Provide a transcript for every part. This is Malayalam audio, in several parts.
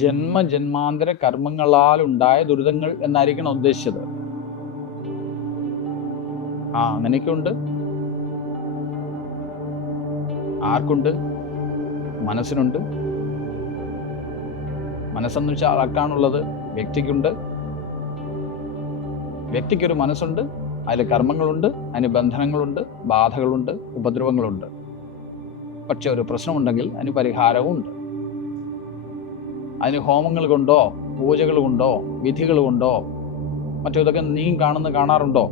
ജന്മജന്മാന്തര കർമ്മങ്ങളാൽ ഉണ്ടായ ദുരിതങ്ങൾ എന്നായിരിക്കണം ഉദ്ദേശിച്ചത്. ആ അങ്ങനെയൊക്കെ ഉണ്ട് ആർക്കുണ്ട്? മനസ്സിനുണ്ട്. മനസ്സെന്ന് വെച്ചാൽ ആർക്കാണുള്ളത് വ്യക്തിക്കുണ്ട്. വ്യക്തിക്കൊരു മനസ്സുണ്ട് അതിൽ കർമ്മങ്ങളുണ്ട് അതിന് ബന്ധനങ്ങളുണ്ട് ബാധകളുണ്ട് ഉപദ്രവങ്ങളുണ്ട്. പക്ഷെ ഒരു പ്രശ്നമുണ്ടെങ്കിൽ അതിന് പരിഹാരവും ഉണ്ട് അതിന് ഹോമങ്ങൾ കൊണ്ടോ പൂജകൾ കൊണ്ടോ വിധികൾ കൊണ്ടോ മറ്റോ ഇതൊക്കെ നീ കാണുന്ന കാണാറുണ്ടോ?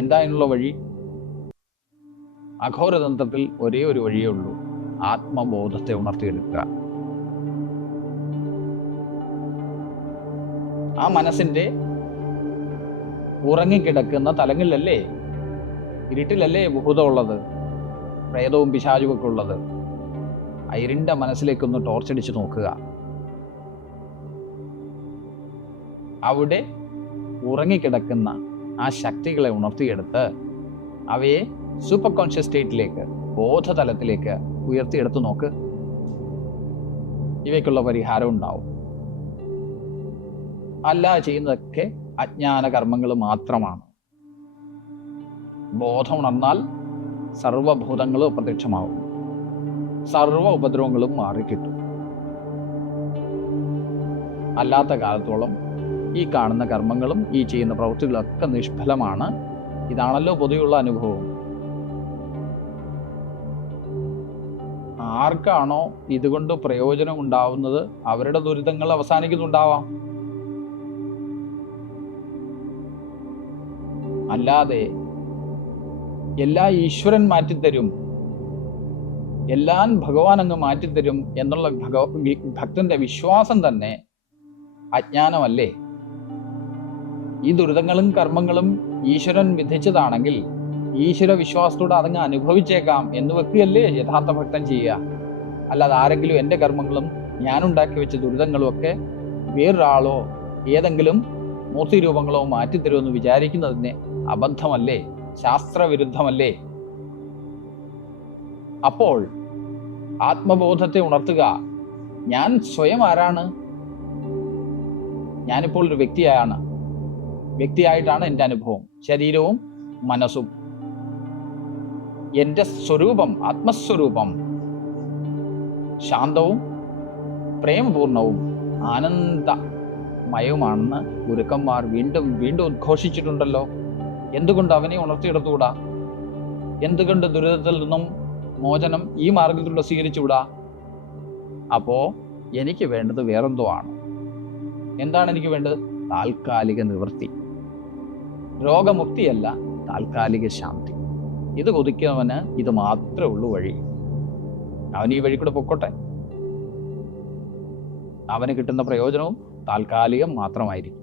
എന്താ അതിനുള്ള വഴി? അഘോരതന്ത്രത്തിൽ ഒരേ ഒരു വഴിയേ ഉള്ളൂ. ആത്മബോധത്തെ ഉണർത്തിയെടുക്കുക. ആ മനസ്സിന്റെ ഉറങ്ങിക്കിടക്കുന്ന തലങ്ങളിലല്ലേ ഇരുട്ടിലല്ലേ ഭൂതമുള്ളത് പ്രേതവും പിശാചുമൊക്കെ ഉള്ളത്. ഇരുണ്ട മനസ്സിലേക്കൊന്ന് ടോർച്ചടിച്ച് നോക്കുക. അവിടെ ഉറങ്ങിക്കിടക്കുന്ന ആ ശക്തികളെ ഉണർത്തിയെടുത്ത് അവയെ സൂപ്പർ കോൺഷ്യസ് സ്റ്റേറ്റിലേക്ക് ബോധതലത്തിലേക്ക് ഉയർത്തിയെടുത്ത് നോക്ക്. ഇവയ്ക്കുള്ള പരിഹാരം ഉണ്ടാവും. അല്ല ചെയ്യുന്നതൊക്കെ അജ്ഞാന കർമ്മങ്ങൾ മാത്രമാണ്. ബോധം ഉണർന്നാൽ സർവഭൂതങ്ങളും അപ്രത്യക്ഷമാവും സർവ ഉപദ്രവങ്ങളും മാറിക്കിട്ടും. അല്ലാത്ത കാലത്തോളം ഈ കാണുന്ന കർമ്മങ്ങളും ഈ ചെയ്യുന്ന പ്രവൃത്തികളൊക്കെ നിഷ്ഫലമാണ്. ഇതാണല്ലോ പൊതുവെയുള്ള അനുഭവം. ആർക്കാണോ ഇതുകൊണ്ട് പ്രയോജനം ഉണ്ടാവുന്നത് അവരുടെ ദുരിതങ്ങൾ അവസാനിക്കുന്നുണ്ടാവാം. അല്ലാതെ എല്ലാ ഈശ്വരൻ മാറ്റിത്തരും. എല്ലാം ഭഗവാൻ അങ്ങ് മാറ്റിത്തരും എന്നുള്ള ഭഗവ ഭക്തന്റെ വിശ്വാസം തന്നെ അജ്ഞാനമല്ലേ? ഈ ദുരിതങ്ങളും കർമ്മങ്ങളും ഈശ്വരൻ വിധിച്ചതാണെങ്കിൽ ഈശ്വര വിശ്വാസത്തോടെ അതങ്ങ് അനുഭവിച്ചേക്കാം എന്ന് വെക്കുകയല്ലേ യഥാർത്ഥ ഭക്തൻ ചെയ്യുക? അല്ലാതെ ആരെങ്കിലും എന്റെ കർമ്മങ്ങളും ഞാനുണ്ടാക്കി വെച്ച ദുരിതങ്ങളും ഒക്കെ വേറൊരാളോ ഏതെങ്കിലും മൂർത്തി രൂപങ്ങളോ മാറ്റിത്തരുമെന്ന് വിചാരിക്കുന്നതിന് അബദ്ധമല്ലേ? ശാസ്ത്രവിരുദ്ധമല്ലേ? അപ്പോൾ ആത്മബോധത്തെ ഉണർത്തുക. ഞാൻ സ്വയം ആരാണ്? ഞാനിപ്പോൾ ഒരു വ്യക്തിയാണ്. വ്യക്തിയായിട്ടാണ് എന്റെ അനുഭവം. ശരീരവും മനസ്സും. എന്റെ സ്വരൂപം ആത്മസ്വരൂപം. ശാന്തവും പ്രേമപൂർണവും ആനന്ദമയവുമാണെന്ന് ഗുരുക്കന്മാർ വീണ്ടും വീണ്ടും ഉദ്ഘോഷിച്ചിട്ടുണ്ടല്ലോ. എന്തുകൊണ്ട് അവനെ ഉണർത്തിയെടുത്തുകൂടാ? എന്തുകൊണ്ട് ദുരിതത്തിൽ നിന്നും മോചനം ഈ മാർഗത്തിലൂടെ സ്വീകരിച്ചുകൂടാ അപ്പോ എനിക്ക് വേണ്ടത് വേറെന്തോ ആണ്. എന്താണ് എനിക്ക് വേണ്ടത്? താൽക്കാലിക നിവൃത്തി. രോഗമുക്തിയല്ല താൽക്കാലിക ശാന്തി. ഇത് കൊതിക്കുന്നവന് ഇത് മാത്രമേ ഉള്ളൂ വഴി. അവൻ ഈ വഴി കൂടെ പൊക്കോട്ടെ. അവന് കിട്ടുന്ന പ്രയോജനവും താൽക്കാലികം മാത്രമായിരിക്കും.